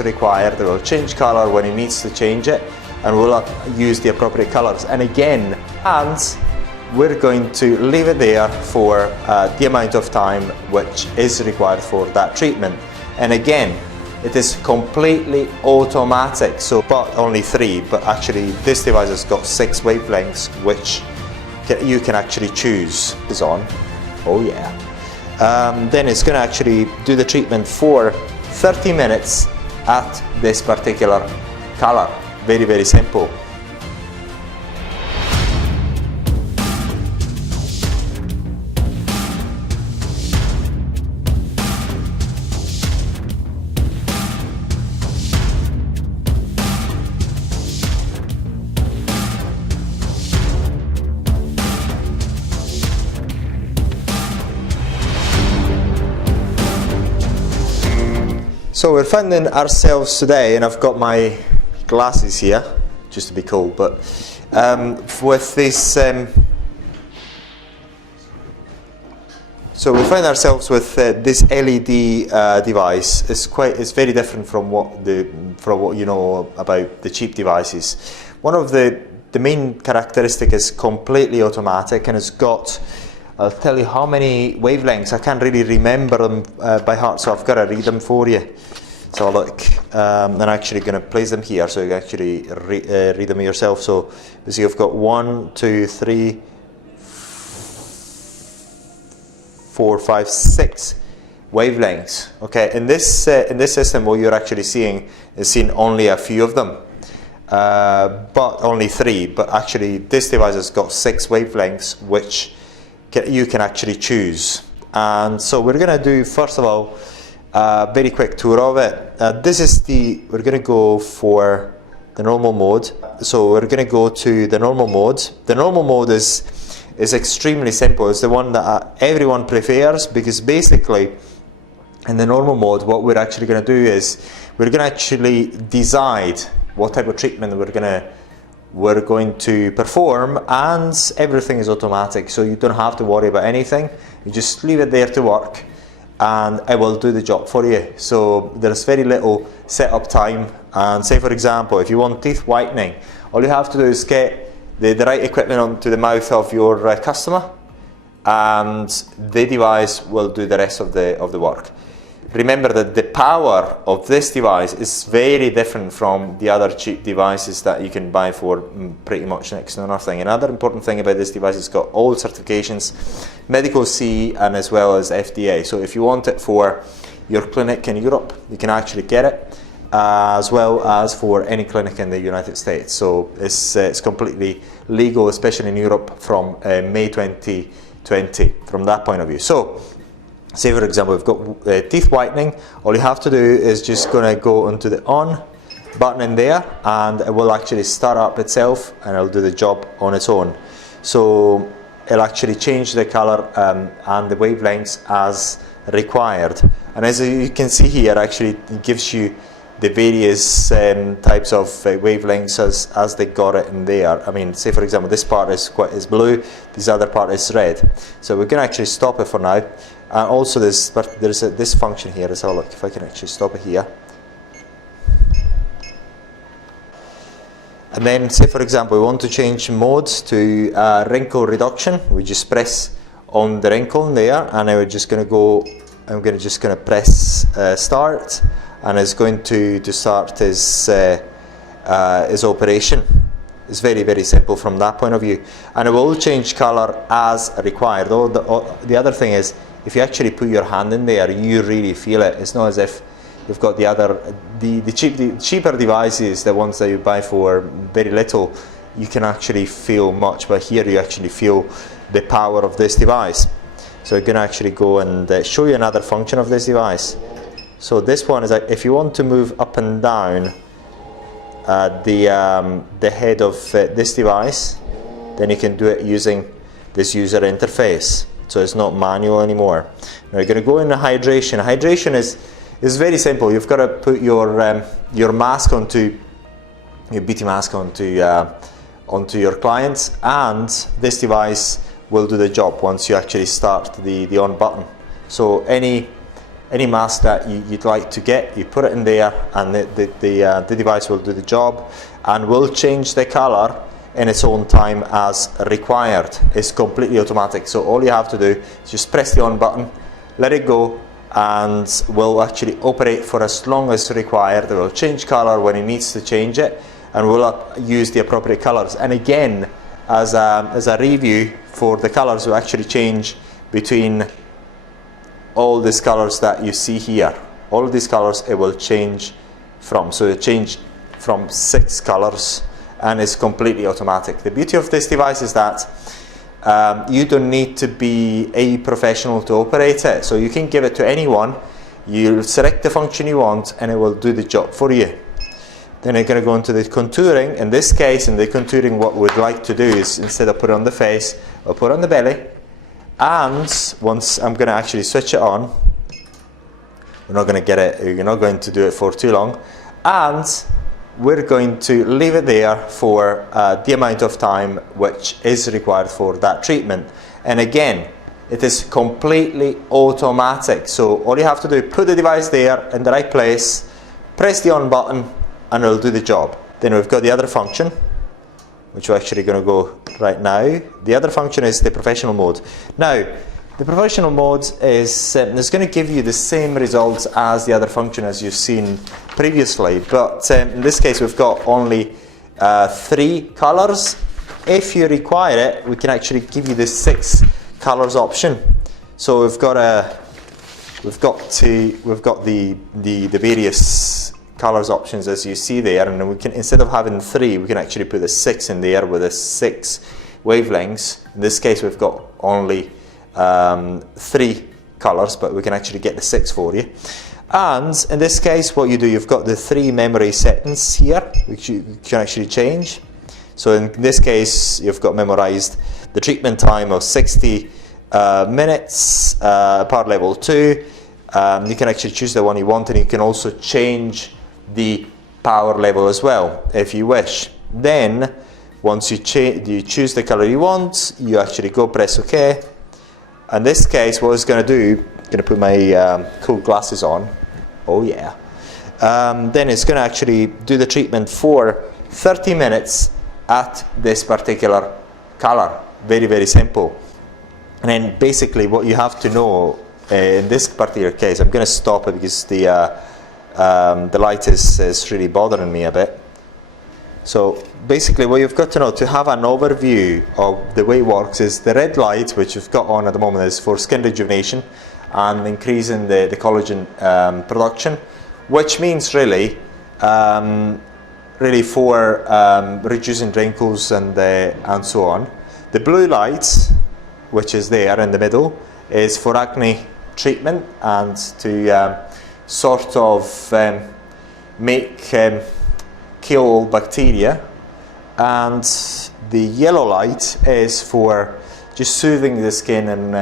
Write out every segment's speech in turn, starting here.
required. It will change color when it needs to change it, and we'll use the appropriate colors. And again, we're going to leave it there for the amount of time which is required for that treatment. And again, it is completely automatic, so but only 3, but actually this device has got 6 wavelengths which you can actually choose. Is on. Oh yeah. Then it's going to actually do the treatment for 30 minutes at this particular color. Very, very simple. So we're finding ourselves today, and I've got my glasses here, just to be cool, but with this, so we find ourselves with this LED device. It's very different from what you know about the cheap devices. One of the main characteristic is completely automatic, and it's got, I'll tell you how many wavelengths. I can't really remember them by heart, so I've got to read them for you. So look, I'm actually going to place them here so you can actually read them yourself. So you see, I've got 1, 2, 3, 4, 5, 6 wavelengths. Okay, in this system, what you're actually seeing is only a few of them, but only 3. But actually, this device has got 6 wavelengths which you can actually choose. And so we're going to do, first of all, a very quick tour of it. We're going to go for the normal mode. So we're going to go to the normal mode. The normal mode is extremely simple. It's the one that everyone prefers, because basically in the normal mode, what we're actually going to do is we're going to actually decide what type of treatment we're going to perform, and everything is automatic, so you don't have to worry about anything. You just leave it there to work, and it will do the job for you. So there's very little setup time. And say, for example, if you want teeth whitening, all you have to do is get the right equipment onto the mouth of your customer, and the device will do the rest of the work. Remember that the power of this device is very different from the other cheap devices that you can buy for pretty much next to nothing. Another important thing about this device, it's got all certifications, medical CE and as well as FDA. So if you want it for your clinic in Europe, you can actually get it, as well as for any clinic in the United States. So it's completely legal, especially in Europe, from May 2020 from that point of view. So say, for example, we've got teeth whitening. All you have to do is just going to go onto the on button in there, and it will actually start up itself, and it'll do the job on its own. So it'll actually change the color and the wavelengths as required. And as you can see here, actually it gives you the various types of wavelengths as they got it in there. I mean, say for example, this part is blue, this other part is red. So we can actually stop it for now. And also there's this function here. Let's have a look if I can actually stop it here. And then say for example, we want to change modes to wrinkle reduction. We just press on the wrinkle there, and I'm just going to press start, and it's going to start his operation. It's very, very simple from that point of view, and it will change color as required. The other thing is, if you actually put your hand in there, you really feel it. It's not as if you've got the cheaper devices, the ones that you buy for very little. You can actually feel much, but here you actually feel the power of this device. So I'm going to actually go and show you another function of this device. So this one is, if you want to move up and down the head of this device, then you can do it using this user interface. So it's not manual anymore. Now you're going to go into hydration. Hydration is very simple. You've got to put your mask onto your BT mask onto your clients, and this device will do the job once you actually start the on button. So any any mask that you'd like to get, you put it in there, and the device will do the job and will change the color in its own time as required. It's completely automatic, so all you have to do is just press the on button, let it go, and will actually operate for as long as required. It will change color when it needs to change it, and will use the appropriate colors. And again, as a review for the colors, will actually change between all these colors that you see here. All of these colors it will change from. So it changed from 6 colors, and it's completely automatic. The beauty of this device is that you don't need to be a professional to operate it. So you can give it to anyone, you select the function you want, and it will do the job for you. Then you're going to go into the contouring. In this case, in the contouring, what we'd like to do is, instead of put it on the face, I'll put it on the belly. And once I'm going to actually switch it on, we're not going to get it, you're not going to do it for too long. And we're going to leave it there for the amount of time which is required for that treatment. And again, it is completely automatic. So all you have to do is put the device there in the right place, press the on button, and it'll do the job. Then we've got the other function, which we're actually going to go right now. The other function is the professional mode. Now, the professional mode is going to give you the same results as the other function as you've seen previously, but in this case we've got only 3 colors. If you require it, we can actually give you the 6 colors option. So we've got the various colors options as you see there, and then we can, instead of having 3, we can actually put the 6 in there with the 6 wavelengths. In this case we've got only 3 colors, but we can actually get the 6 for you. And in this case, what you do, you've got the 3 memory settings here, which you can actually change. So in this case, you've got memorized the treatment time of 60 minutes, power level 2. You can actually choose the one you want, and you can also change the power level as well if you wish. Then once you choose the color you want, you actually go press OK. In this case, what it's going to do, I'm going to put my cool glasses on. Oh yeah. Then it's going to actually do the treatment for 30 minutes at this particular color. Very, very simple. And then basically what you have to know in this particular case, I'm going to stop it because the light is really bothering me a bit. So basically what you've got to know to have an overview of the way it works is the red light, which you've got on at the moment, is for skin rejuvenation and increasing the collagen production, which means really for reducing wrinkles and so on. The blue light, which is there in the middle, is for acne treatment and to sort of kill bacteria. And the yellow light is for just soothing the skin and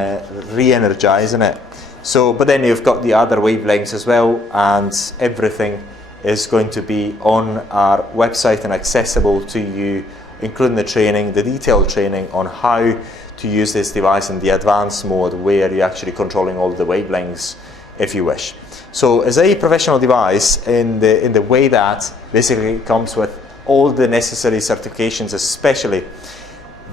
re-energizing it. So, but then you've got the other wavelengths as well, and everything is going to be on our website and accessible to you, including the training, the detailed training on how to use this device in the advanced mode, where you're actually controlling all the wavelengths if you wish. So as a professional device, in the way that basically it comes with all the necessary certifications, especially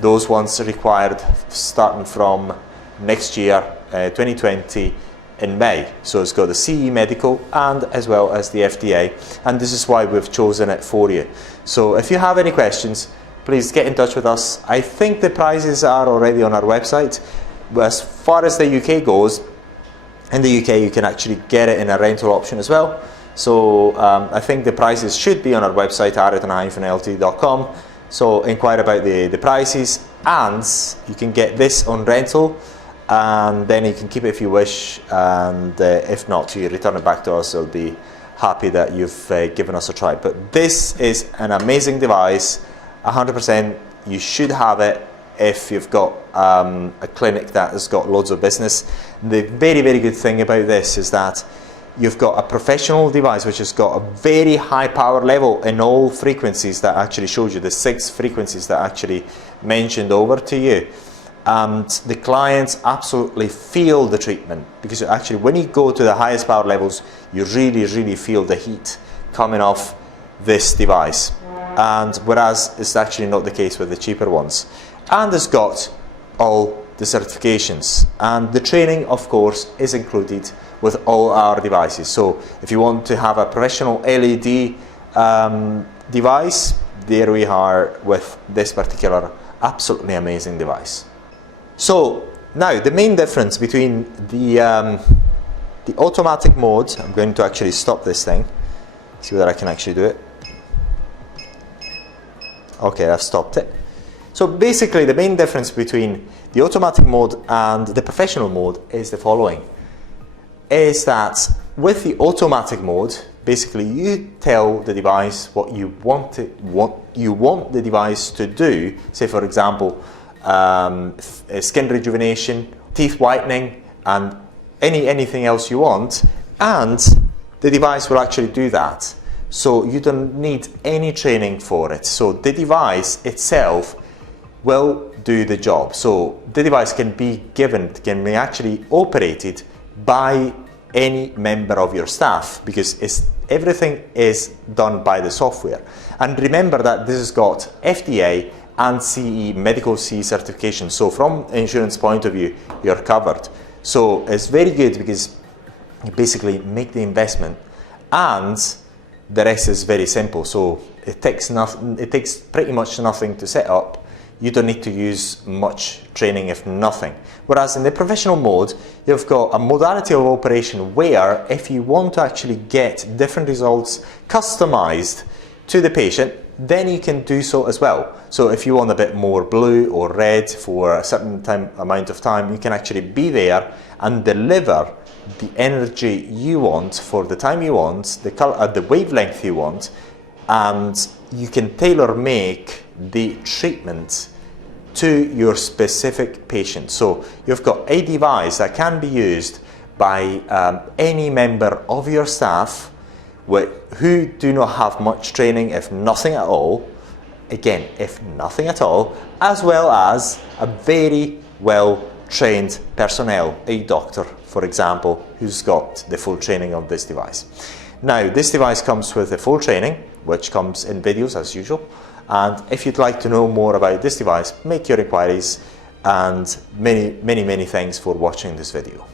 those ones required starting from next year, 2020 in May. So it's got the CE medical and as well as the FDA, and this is why we've chosen it for you. So if you have any questions, please get in touch with us. I think the prices are already on our website. As far as the UK goes, in the UK you can actually get it in a rental option as well. So I think the prices should be on our website, ariton-lt.com. So inquire about the prices, and you can get this on rental, and then you can keep it if you wish, and if not, you return it back to us. We'll be happy that you've given us a try. But this is an amazing device, 100%. You should have it if you've got a clinic that has got loads of business. The very, very good thing about this is that you've got a professional device which has got a very high power level in all frequencies that actually shows you, the 6 frequencies that actually mentioned over to you. and the clients absolutely feel the treatment, because actually when you go to the highest power levels, you really feel the heat coming off this device, and whereas it's actually not the case with the cheaper ones. And it's got all the certifications, and the training of course is included with all our devices. So if you want to have a professional LED device, there we are with this particular absolutely amazing device. So now the main difference between the automatic mode, I'm going to actually stop this thing, see whether I can actually do it. Okay, I've stopped it. So basically the main difference between the automatic mode and the professional mode is the following. Is that with the automatic mode, basically you tell the device what you want the device to do. Say for example, skin rejuvenation, teeth whitening, and anything else you want, and the device will actually do that. So you don't need any training for it. So the device itself will do the job. So the device can be actually operated by any member of your staff, because everything is done by the software. And remember that this has got FDA and CE, medical CE certification. So from an insurance point of view, you're covered. So it's very good because you basically make the investment and the rest is very simple. So it takes pretty much nothing to set up. You don't need to use much training, if nothing. Whereas in the professional mode, you've got a modality of operation where if you want to actually get different results customized to the patient, then you can do so as well. So if you want a bit more blue or red for a certain amount of time, you can actually be there and deliver the energy you want for the time you want, the color, the wavelength you want, and you can tailor make the treatment to your specific patient. So you've got a device that can be used by any member of your staff who do not have much training, if nothing at all, again, if nothing at all, as well as a very well trained personnel, a doctor, for example, who's got the full training of this device. Now, this device comes with a full training, which comes in videos as usual. And if you'd like to know more about this device, make your inquiries, and many thanks for watching this video.